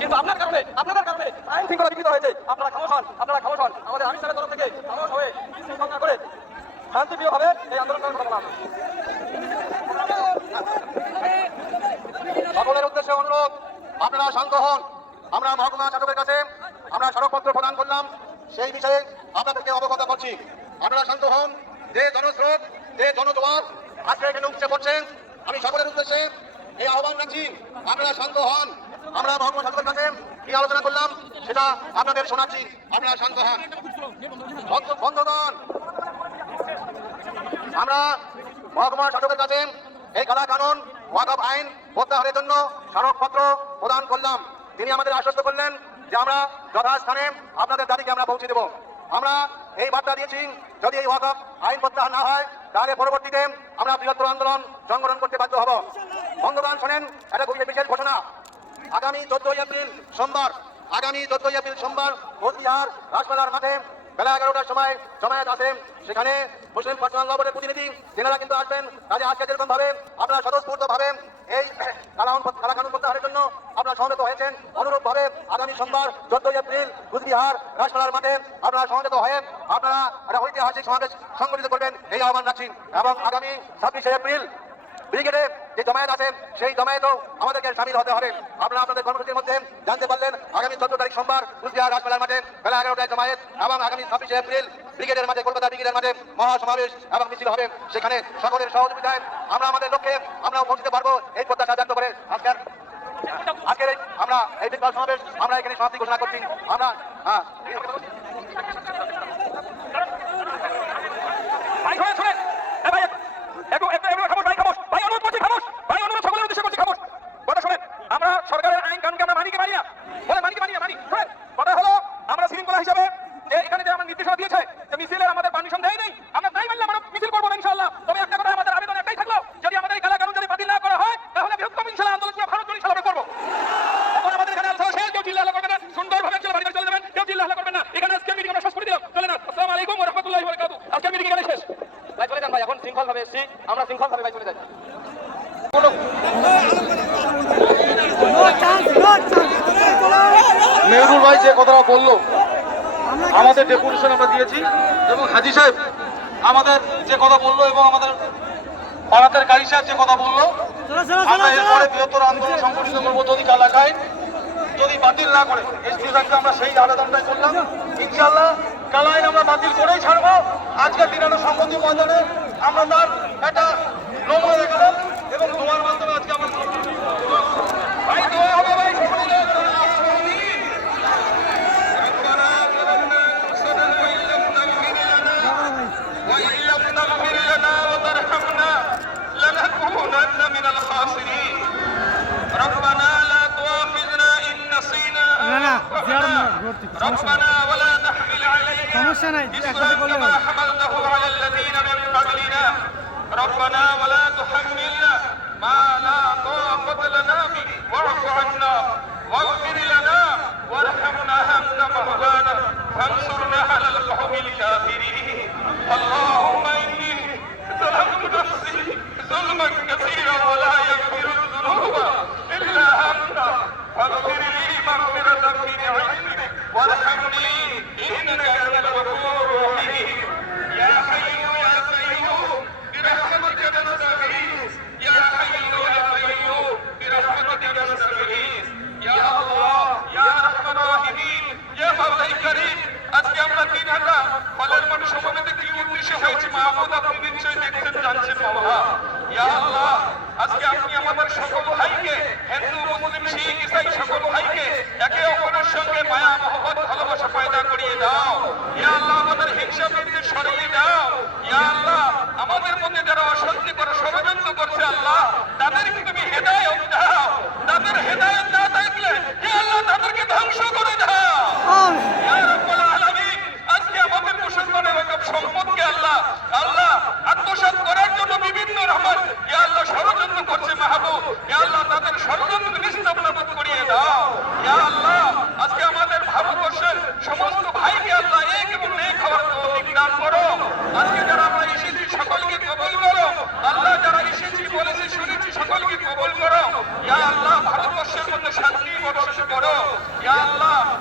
কিন্তু আপনাদের কারণে আইন শৃঙ্খলা বিঘ্নিত হয়েছে। আপনারা খামোশ হন। আমাদের আমির সাহেবের তরফ থেকে খামোশ হয়ে বিশৃঙ্খলা না করে শান্তিপ্রিয়ভাবে এই আন্দোলন করার কথা বলা। সকলের উদ্দেশ্যে অনুরোধ, আপনারা শান্ত হন। আমরা মহকুমা শাসকের কাছে আমরা স্মারকপত্র প্রদান করলাম, সেই বিষয়ে আপনাদেরকে অবগত করছি। আপনারা শান্ত হন। যে জনস্রোত, যে জনজোয়ার আজকে এখানে উপচে পড়ছে, আমি সকলের উদ্দেশ্যে এই আহ্বান রাখছি, আপনারা শান্ত হন। আমরা মহকুমা শাসকের কাছে কি আলোচনা করলাম সেটা আপনাদের শোনাচ্ছি, আপনারা শান্ত হন। বন্ধুগণ, আমরা মহকুমা শাসকের কাছে এই কালা কানুন ওয়াকফ আইন প্রত্যাহারের জন্য স্মারকপত্র প্রদান করলাম। তিনি আমাদের আশ্বস্ত করলেন যে আমরা যথাস্থানে আপনাদের দাবিকে আমরা পৌঁছে দেব। আমরা এই বার্তা দিয়েছি, যদি এই ওয়াকফ আইন প্রত্যাহার না হয় তাহলে পরবর্তীতে আমরা বৃহত্তর আন্দোলন সংগঠন করতে বাধ্য হব। বন্ধুগণ শোনেন, একটা খুবই বিশেষ ঘোষণা। আগামী 14 এপ্রিল সোমবার কোচবিহার রাজমেলার মাঠে বেলা 11টার সময় জমায়েত আছে। সেখানে মুসলিম পার্সোনাল ল বোর্ডের প্রতিনিধি তিনারা কিন্তু আসবেন। কাজে আজকে যেরকম ভাবে আপনারা স্বতঃস্ফূর্তভাবে এই কালা কানুন প্রত্যাহারের জন্য আপনারা সমবেত হয়েছেন, অনুরূপ ভাবে আগামী সোমবার 14 এপ্রিল কুচবিহার রাজমেলার মাঠে আপনারা সমবেত হয়ে আপনারা একটা ঐতিহাসিক সমাবেশ সংগঠিত করবেন, এই আহ্বান রাখছি। এবং আগামী 26 এপ্রিল ব্রিগেডে যে জমায়েত আছে সেই জমায়েতও আমাদেরকে সামিল হতে হবে। আপনারা আপনাদের কর্মসূচির মধ্যে জানতে পারলেন, আগামী 14 তারিখ সোমবার কুচবিহার রাজমেলার মাঠে বেলা 11টায় জমায়েত এবং আগামী 26 এপ্রিল ব্রিগেডের মাঠে, কলকাতা ব্রিগেডের মাঠে মহাসমাবেশ এবং মিছিল হবে। সেখানে সকলের সহযোগিতায় আমরা আমাদের লক্ষ্যে আমরা পৌঁছতে পারবো, এই প্রত্যাশা ব্যক্ত করে আজকের আমরা এই বিশাল সমাবেশ আমরা এখানে সমাপ্তি ঘোষণা করছি। আমরা সরকারের আইন কানুনকে আমরা মানি কথা হলো, আমরা শৃঙ্খলা হিসাবে এখানে যে আমার নির্দেশনা দিয়েছে যে মিছিলের আমাদের পারমিশন দেয় নাই, আমরা তাই মানলাম, আমরা মিছিল করবো না ইনশাআল্লাহ। তবে একটা কথা, আমাদের আবেদন একটাই থাকলো, যদি আমাদের এই কালা কানুন যদি বাতিল না করা হয় তাহলে বৃহত্তম ইনশাআল্লাহ আন্দোলন পুরো ভারত জুড়ে ইনশাআল্লাহ করবো। এখন আমাদের এখানে আলোচনা শেষ, কেউ চিল্লাহাল্লা করবে না, সুন্দরভাবে চলে বাড়ি চলে যাবেন, কেউ চিল্লাহাল্লা করবে না। এখানে আজকে মিটিং আমরা শেষ করে দিলাম, চলে না। আসসালামু আলাইকুম ওয়া রাহমাতুল্লাহি ওয়া বারাকাতুহু। আজকে মিটিং এখানে শেষ। ভাই চলে যান ভাই, এখন শৃঙ্খলভাবে এসেছি, আমরা শৃঙ্খলভাবে ভাই চলে যাই। মেহরুল ভাই যে কথাটা বললো, আমাদের ডেপুটেশন আমরা দিয়েছি এবং হাজি সাহেব আমাদের যে কথা বললো এবং আমাদের ভারতের কারি সাহেব যে কথা বললো, আমরা এরপরে বৃহত্তর আন্দোলন সংগঠিত করবো। যদি কালাকাইন যদি বাতিল না করে, এসপি সাহেবকে আমরা সেই আবেদনটাই করলাম। ইনশাআল্লাহ কালা আইন আমরা বাতিল করেই ছাড়বো। আজকের দিনানো সংগতি ময়দানে আমরা তার একটা নমুনা দেখালাম এবং তোমার মাধ্যমে আজকে আমরা ভাই দোয়া হবে ভাই ربنا ولا تحمل علينا إصرا كما حملته على الذين من قبلنا ربنا ولا تحملنا ما لا طاقة لنا به واعف عنا واغفر لنا وارحمنا أنت مولانا فانصرنا على القوم الكافرين اللهم إني ظلمت نفسي ظلما كثيرا ولا يغفر الذنوب إلا أنت فاغفر لي مغفرة من عندك وارحمني إنك أنت الغفور الرحيم يا حي يا قيوم برحمتك نستغيث يا حي يا قيوم برحمتك نستغيث ইয়া আল্লাহ